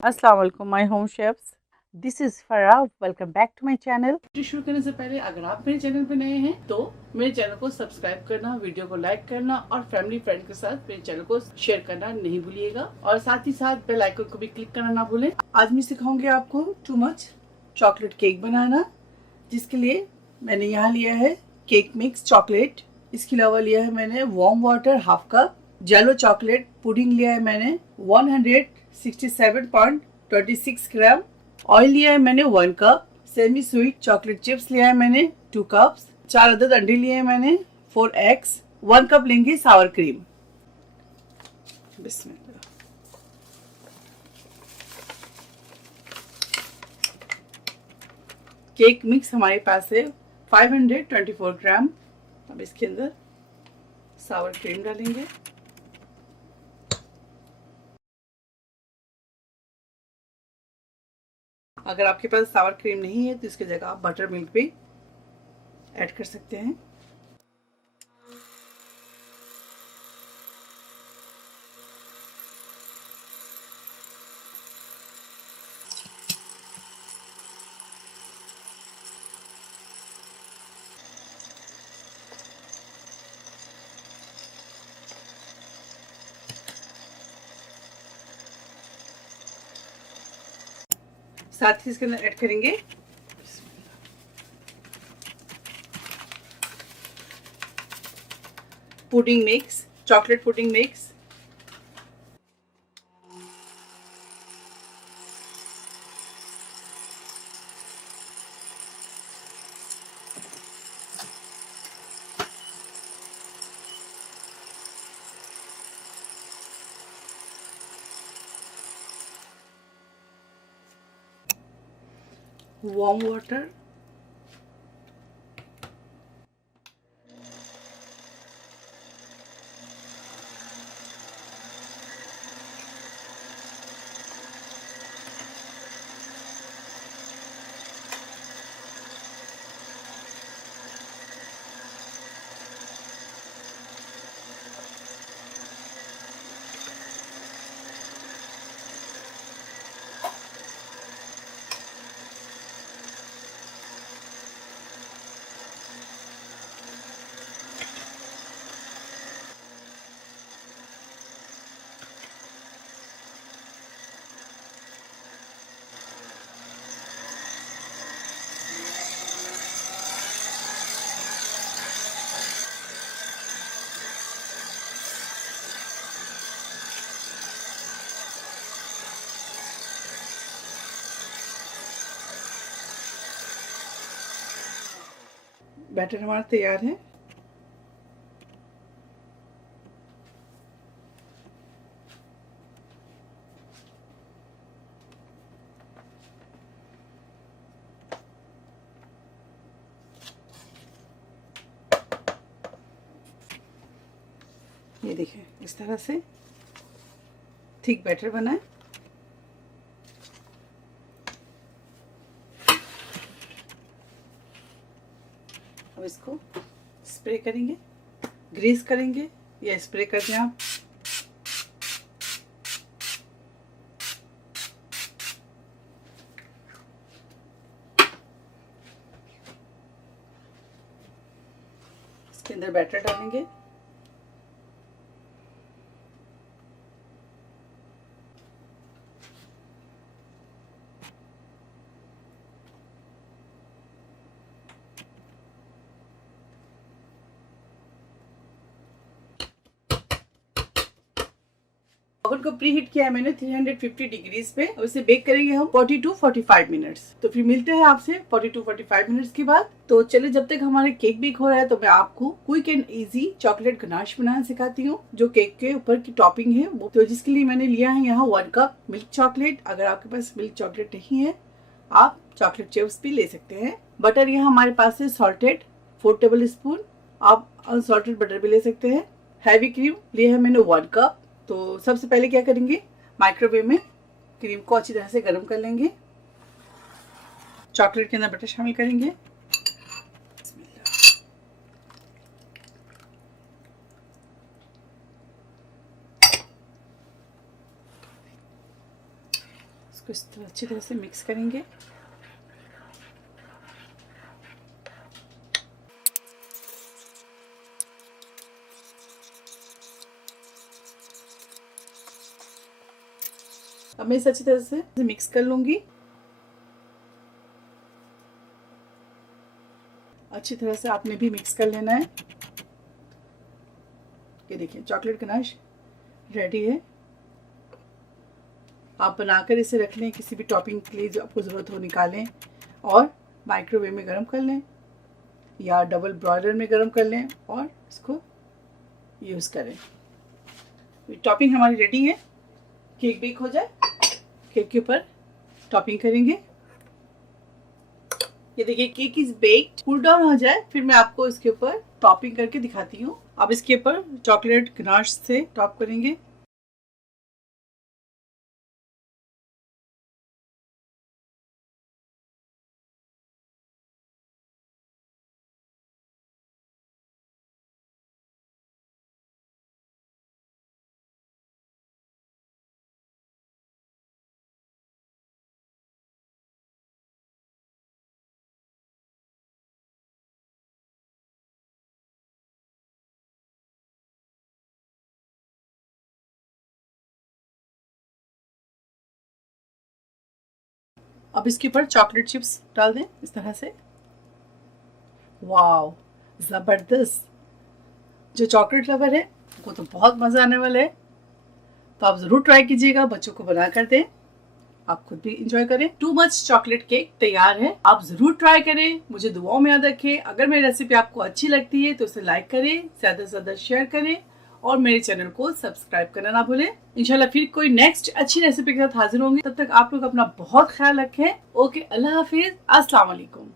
अस्सलाम वालेकुम my home chefs, this is Farah. Welcome back to my channel. शुरू करने से पहले अगर आप मेरे चैनल पे नए हैं तो मेरे चैनल को सब्सक्राइब करना, वीडियो को लाइक करना और फैमिली फ्रेंड के साथ मेरे चैनल को शेयर करना नहीं भूलिएगा और साथ ही साथ बेल आइकन को भी क्लिक करना ना भूलें। आज मैं सिखाऊंगी आपको टू मच चॉकलेट केक बनाना, जिसके लिए मैंने यहाँ लिया है केक मिक्स चॉकलेट। इसके अलावा लिया है मैंने warm water half cup, jello chocolate pudding लिया है मैंने 167.26 ग्राम, ऑयल लिया है मैंने 1 cup, semi sweet chocolate chips लिया है मैंने 2 कप्स, 4 अदद अंडे लिए हैं मैंने 4 एग्स, 1 कप लेंगे सावर क्रीम। बिस्मिल्लाह। केक मिक्स हमारे पास है 524 ग्राम। अब इसके अंदर सावर क्रीम डालेंगे। अगर आपके पास सावर क्रीम नहीं है तो इसकी जगह आप बटर मिल्क भी ऐड कर सकते हैं। साथ ही इसके अंदर ऐड करेंगे pudding mix, chocolate pudding mix. Warm water, batter हमारा तैयार है। ये देखिए इस तरह से थिक बैटर बना है। अब इसको स्प्रे करेंगे, ग्रीस करेंगे या स्प्रे कर दें आप। इसके अंदर बैटर डालेंगे। ओवन को प्री हीट किया है मैंने 350 डिग्रीज पे। अब इसे बेक करेंगे हम 40 टू 45 मिनट्स। तो फिर मिलते हैं आपसे 40 टू 45 मिनट्स के बाद। तो चलिए, जब तक हमारे केक बेक हो रहा है तो मैं आपको quick and easy chocolate ganache बनाना सिखाती हूँ, जो केक के ऊपर की टॉपिंग है वो। तो जिसके लिए मैंने लिया है यहाँ 1 कप मिल्क चॉकलेट। अगर आपके पास मिल्क चॉकलेट नहीं है आप चॉकलेट चिप्स भी ले सकते हैं। बटर यहाँ हमारे पास है सॉल्टेड 4 टेबल स्पून, आप अनसॉल्टेड बटर भी ले सकते हैं। हैवी क्रीम लिया है मैंने 1 कप। तो सबसे पहले क्या करेंगे, माइक्रोवेव में क्रीम को अच्छी तरह से गर्म कर लेंगे। चॉकलेट के अंदर बटर शामिल करेंगे। इसको इस तरह अच्छी तरह से मिक्स करेंगे। अब मैं इसे अच्छी तरह से मिक्स कर लूंगी। अच्छी तरह से आपने भी मिक्स कर लेना है। ये देखिए चॉकलेट गनाश रेडी है। आप बनाकर इसे रख लें, किसी भी टॉपिंग के लिए जो आपको ज़रूरत हो निकालें और माइक्रोवेव में गर्म कर लें या डबल ब्रॉयलर में गर्म कर लें और इसको यूज़ करें। टॉपिंग हमारी रेडी है। केक बेक हो जाए, केक के ऊपर टॉपिंग करेंगे। ये देखिए cake is baked. Cool down हो जाए फिर मैं आपको इसके ऊपर टॉपिंग करके दिखाती हूँ। अब इसके ऊपर चॉकलेट गनाश से टॉप करेंगे। अब इसके ऊपर चॉकलेट चिप्स डाल दें इस तरह से। वाओ, जबरदस्त। जो चॉकलेट लवर है वो तो बहुत मजा आने वाला है। तो आप जरूर ट्राई कीजिएगा, बच्चों को बना कर दें, आप खुद भी इंजॉय करें। टू मच चॉकलेट केक तैयार है। आप जरूर ट्राई करें, मुझे दुआओं में याद रखें। अगर मेरी रेसिपी आपको अच्छी लगती है तो इसे लाइक करें, ज्यादा से ज्यादा शेयर करें और मेरे चैनल को सब्सक्राइब करना ना भूलें। इंशाल्लाह फिर कोई नेक्स्ट अच्छी रेसिपी के साथ हाजिर होंगे। तब तक आप लोग अपना बहुत ख्याल रखें। ओके, अल्लाह हाफिज, अस्सलाम वालेकुम।